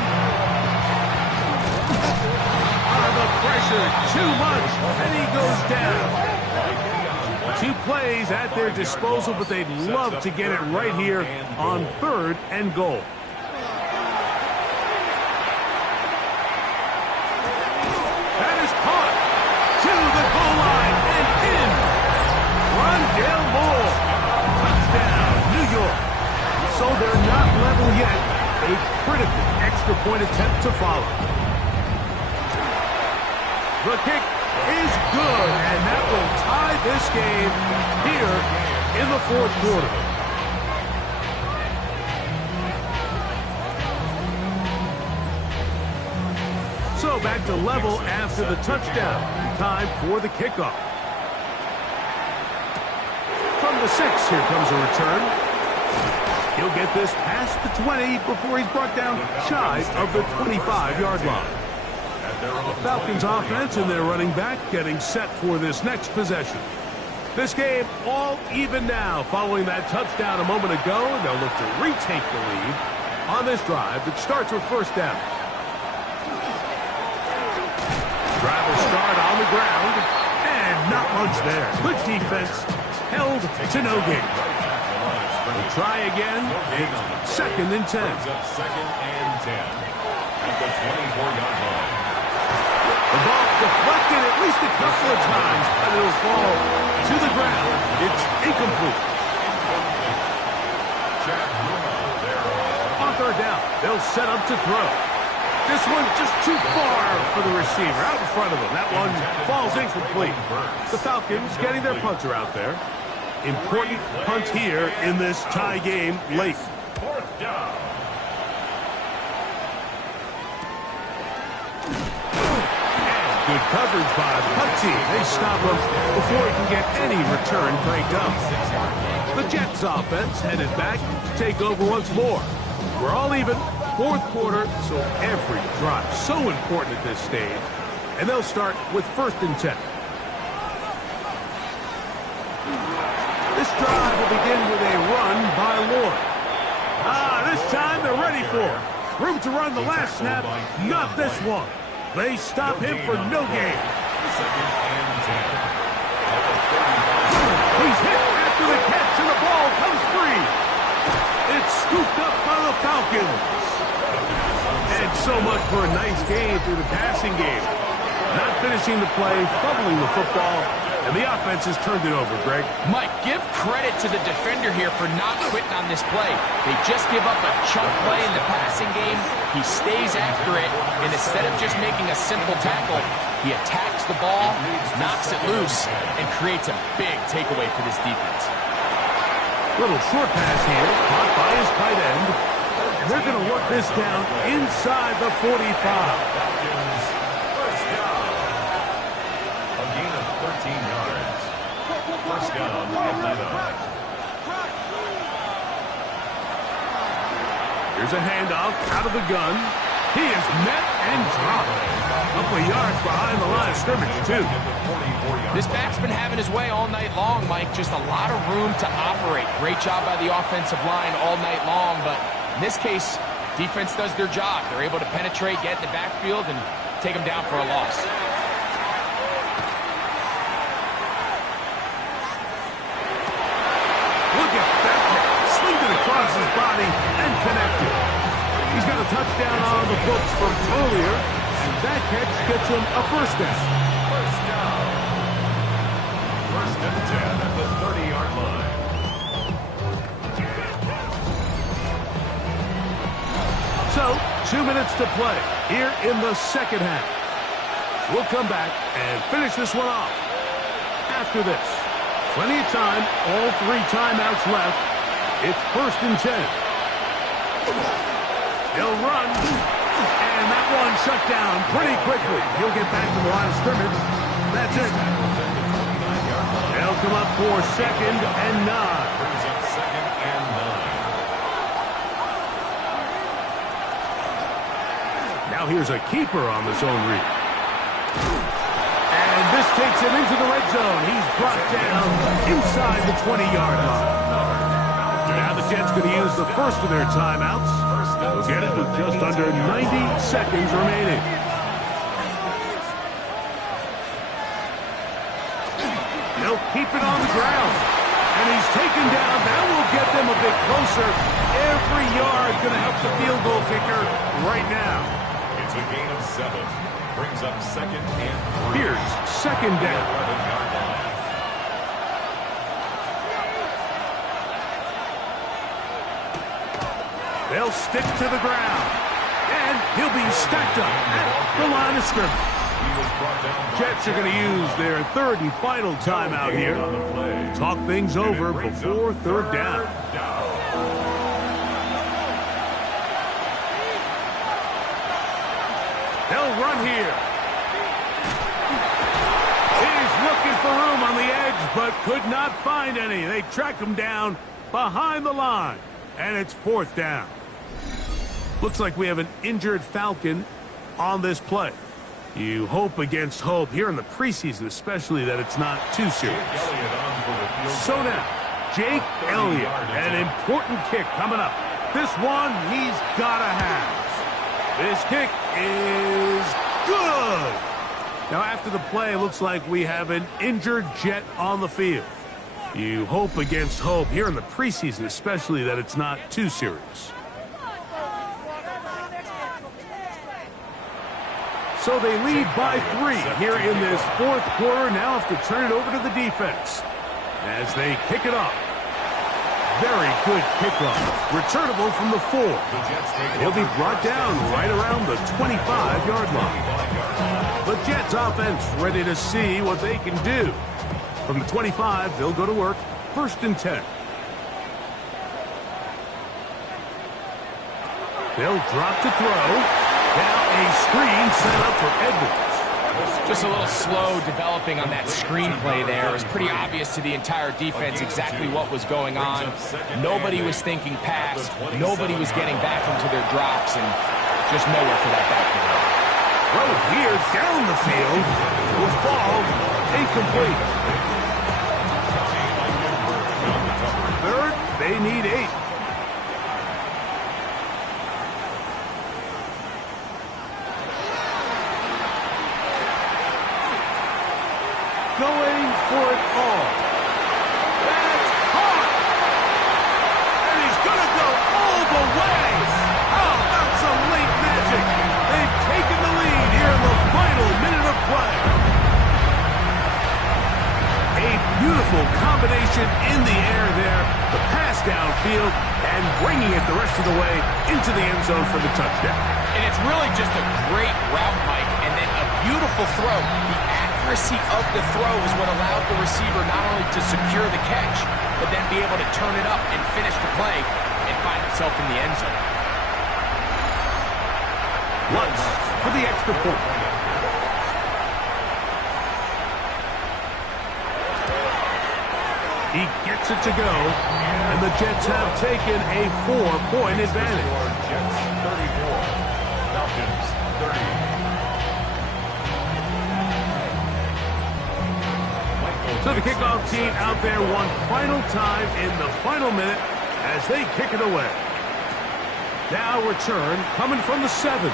Out of the pressure, too much, and he goes down. 2 plays at their disposal, but they'd love to get it right here on 3rd and goal. That is caught to the goal line and in. Rondale Moore. Touchdown, New York. So they're not level yet. A critical extra point attempt to follow. The kick is good, and that will tie this game here in the 4th quarter. So back to level after the touchdown. Time for the kickoff. From the 6, here comes a return. He'll get this past the 20 before he's brought down shy of the 25-yard line. The Falcons offense and their running back getting set for this next possession. This game all even now following that touchdown a moment ago. They'll look to retake the lead on this drive that starts with first down. Drive will start on the ground, and not much there. Good defense, held to no gain. We'll try again. It's 2nd and 10. Brings up 2nd and 10 at the 24-yard line. The ball deflected at least a couple of times, but it'll fall to the ground. It's incomplete. On third down, they'll set up to throw. This one just too far for the receiver, out in front of him. That one falls incomplete. The Falcons getting their punter out there. Important punt here in this tie game late. Fourth down. Good coverage by the punt team. They stop him before he can get any return break up. The Jets offense headed back to take over once more. We're all even. Fourth quarter, so every drive so important at this stage. And they'll start with 1st and 10. This drive will begin with a run by Lord. This time they're ready for it. Room to run the last snap, not this one. They stop him for no gain. He's hit after the catch, and the ball comes free. It's scooped up by the Falcons. And so much for a nice game through the passing game. Not finishing the play, fumbling the football, and the offense has turned it over, Greg. Mike, give credit to the defender here for not quitting on this play. They just give up a chunk play in the passing game. He stays after it, and instead of just making a simple tackle, he attacks the ball, knocks it loose, and creates a big takeaway for this defense. Little short pass here, caught by his tight end. And they're going to work this down inside the 45. First down. A gain of 13 yards. First down, Atlanta. Here's a handoff out of the gun. He is met and dropped. Couple of yards behind the line of scrimmage, too. This back's been having his way all night long, Mike. Just a lot of room to operate. Great job by the offensive line all night long, but in this case, defense does their job. They're able to penetrate, get in the backfield, and take them down for a loss. Look at that catch. Slinged it across his body and connected. He's got a touchdown on the books from earlier, and that catch gets him a first down. First down. 1st and 10 at the 30-yard line. So, 2 minutes to play here in the second half. We'll come back and finish this one off. After this, plenty of time, all 3 timeouts left. It's 1st and 10. He'll run, and that one shut down pretty quickly. He'll get back to the line of scrimmage. That's it. They'll come up for 2nd and 9. Brings up 2nd and 9. Now here's a keeper on the zone read. And this takes him into the red zone. He's brought down inside the 20-yard line. Now the Jets going to use the first of their timeouts. They'll get it with just under 90 seconds remaining. They'll keep it on the ground. And he's taken down. That will get them a bit closer. Every yard going to help the field goal kicker right now. It's a gain of 7. Brings up 2nd and 3. Here's 2nd down. 11-yard line. They'll stick to the ground. And he'll be stacked up at the line of scrimmage. Jets are going to use their 3rd and final timeout here. Talk things over before 3rd down. They'll run here. He's looking for room on the edge, but could not find any. They track him down behind the line, and it's 4th down. Looks like we have an injured Falcon on this play. You hope against hope here in the preseason, especially that it's not too serious. So now, Jake Elliott, an important kick coming up. This one he's got to have. This kick is good. Now after the play, it looks like we have an injured Jet on the field. You hope against hope here in the preseason, especially that it's not too serious. So they lead by 3 here in this fourth quarter. Now have to turn it over to the defense as they kick it off. Very good kickoff. Returnable from the 4. He'll be brought down right around the 25-yard line. The Jets offense ready to see what they can do. From the 25, they'll go to work. 1st and 10. They'll drop to throw. Now a screen set up for Edwards. Just a little slow developing on that screenplay there. It was pretty obvious to the entire defense exactly what was going on. Nobody was thinking pass. Nobody was getting back into their drops, and just nowhere for that back to go. Throw here down the field will fall incomplete. 3rd, they need 8. Going for it all. That's caught. And he's going to go all the way. How about some late magic? They've taken the lead here in the final minute of play. A beautiful combination in the air there. The pass downfield and bringing it the rest of the way into the end zone for the touchdown. And it's really just a great route, Mike, and then a beautiful throw. The accuracy of the throw is what allowed the receiver not only to secure the catch, but then be able to turn it up and finish the play and find himself in the end zone. Lutz for the extra point. He gets it to go, and the Jets have taken a 4-point advantage. Jets 34, Falcons 30. So the kickoff team out there one final time in the final minute as they kick it away. Now return coming from the 7.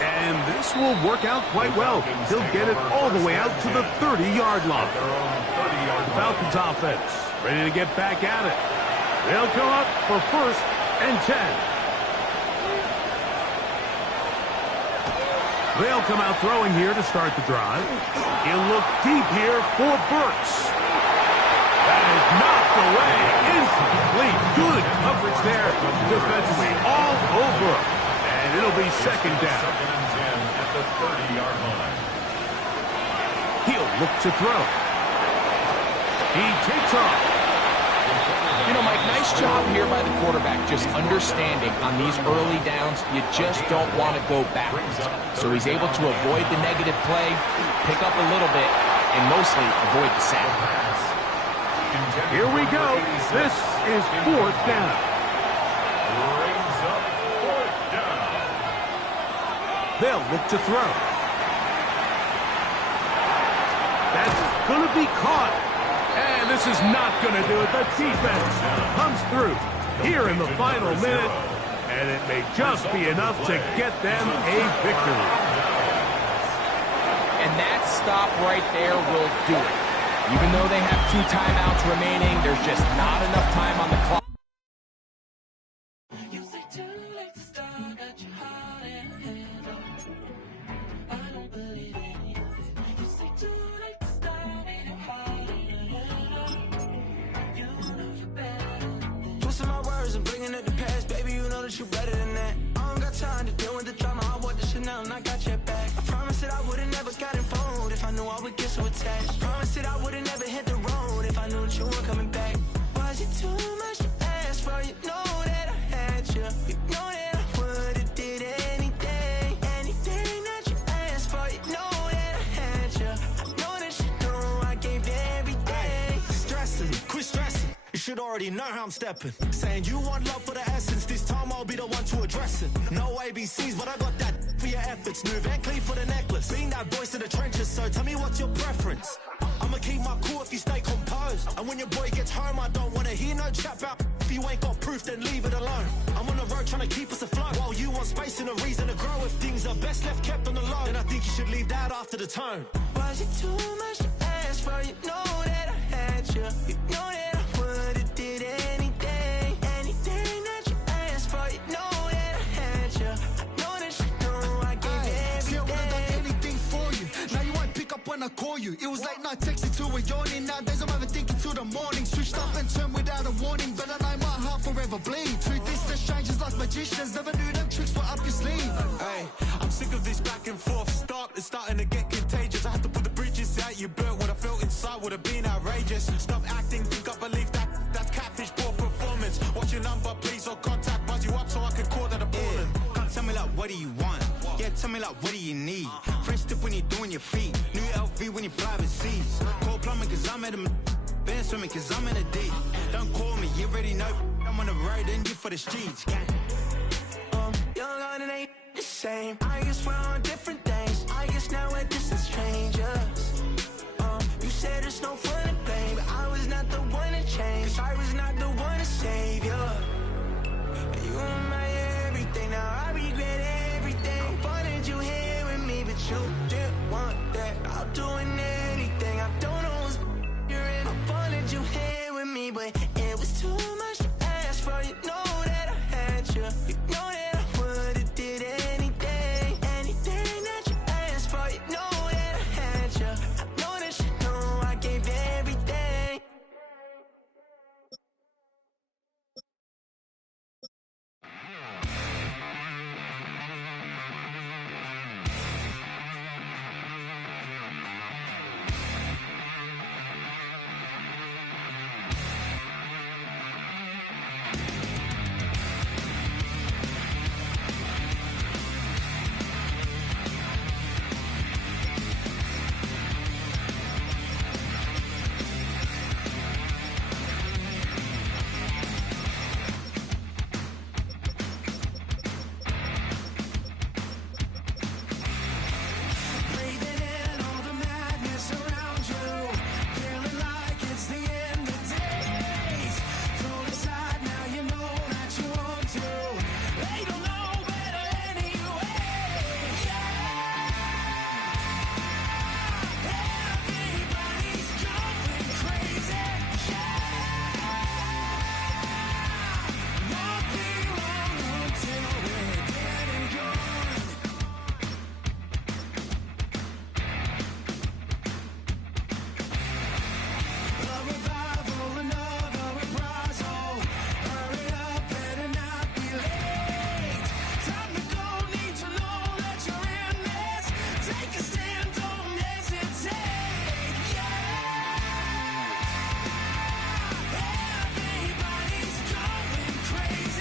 And this will work out quite well. He'll get it all the way out to the 30-yard line. The Falcons offense ready to get back at it. They'll come up for 1st and 10. They'll come out throwing here to start the drive. He'll look deep here for Burks. That is knocked away. Incomplete. Good coverage there defensively all over. And it'll be 2nd down. 2nd and 10 at the 30-yard line. He'll look to throw. He takes off. You know, Mike, nice job here by the quarterback, just understanding on these early downs, you just don't want to go backwards. So he's able to avoid the negative play, pick up a little bit, and mostly avoid the sack. Here we go. This is 4th down. Brings up 4th down. They'll look to throw. That's going to be caught. And this is not going to do it. The defense comes through here in the final minute, and it may just be enough to get them a victory. And that stop right there will do it. Even though they have 2 timeouts remaining, there's just not enough time on the clock. I'm bringing up the past, baby, you know that you're better than that. I don't got time to deal with the drama, I want the Chanel and I got your back. I promise that I would've never got involved if I knew I would get so attached. I promise that I would've never hit the road if I knew that you weren't coming back. Was it too much to ask for? You know that I had you. You know that I would've did anything, anything that you asked for. You know that I had you. I know that you know I gave everything. Stressing, quit stressing. You should already know how I'm stepping. Saying you want love for the essence, this time I'll be the one to address it. No ABCs, but I got that for your efforts. New Van Cleef for the necklace. Being that voice in the trenches, so tell me what's your preference. I'ma keep my cool if you stay composed. And when your boy gets home, I don't wanna hear no chat about if you ain't got proof, then leave it alone. I'm on the road trying to keep us afloat, while you want space and a reason to grow. If things are best left kept on the low, then I think you should leave that after the tone. Was it too much to ask for? You know that I had you. You know that I would've did anything, anything that you asked for. You know that I had you. I know that you know I gave everything. call you. It was late night texting till we're yawning. Nowadays I'm overthinking till the morning. Switched up and turned without a warning, but I know my heart forever bleed. Two distant strangers like magicians, never knew them tricks were up your sleeve. Hey, I'm sick of this back and forth. It's starting to get contagious. I had to put the bridges out you built. What I felt inside would have been outrageous. Stop acting, think I believe that's catfish, poor performance. What's your number, please, or contact, buzz you up so I can call that a ballin'. Can't tell me like, what do you want? Yeah, tell me like, what do you need? French tip when you're doing your feet. New LV when you fly overseas. Call plumbing cause I'm at a been swimming cause I'm in a deep. Don't call me, you already know. I'm on the road and you for the streets. Young and it ain't the same. I guess we're on different things. I guess now we're distant strangers. You said it's no fun to blame, but I was not the one to change. I was not the one to say